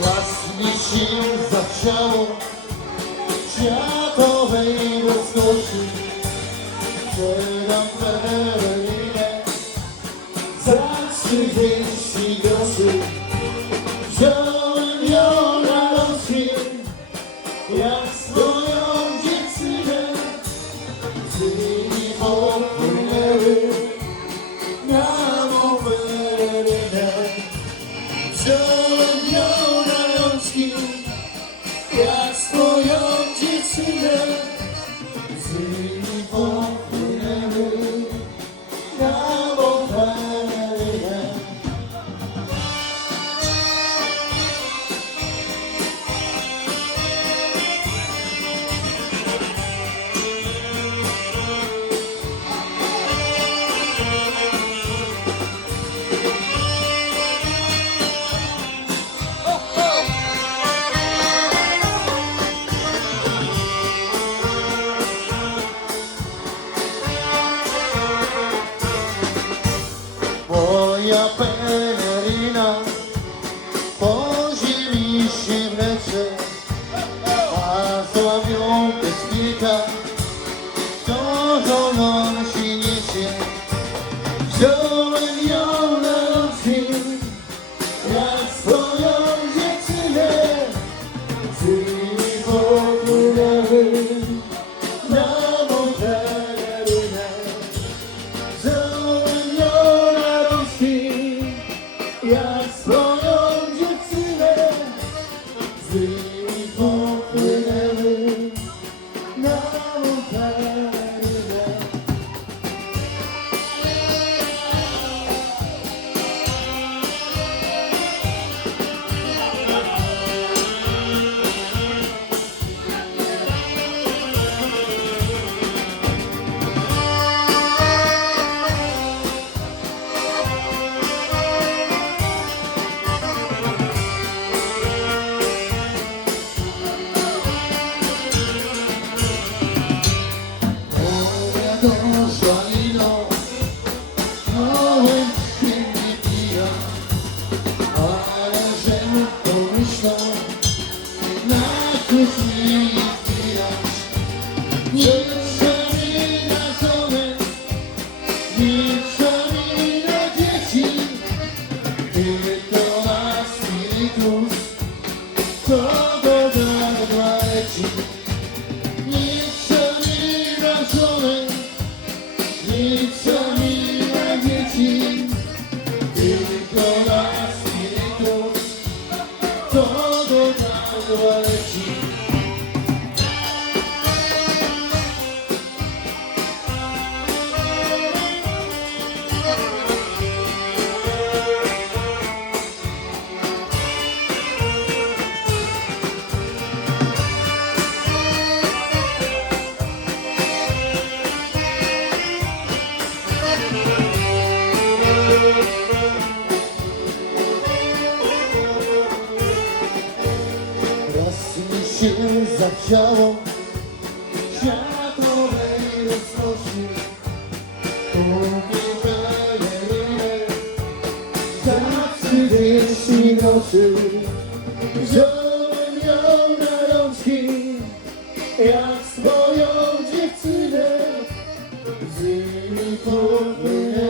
Własny sił zachciało Światowej rozkoszy Sprzedam Berlinę Za trzydzieści groszy Wziąłem ją na rozchwiel Jak swoją Moja pelerina po ziemi się wlecze, a sławią bezpieka to żoną tylko na spiritus, to do gardła the words you. zawsiało światowej rozkoszy. Zawsze wieści nosił, wziąłem ją na rączki, jak swoją dziewczynę, z nimi popłynęła.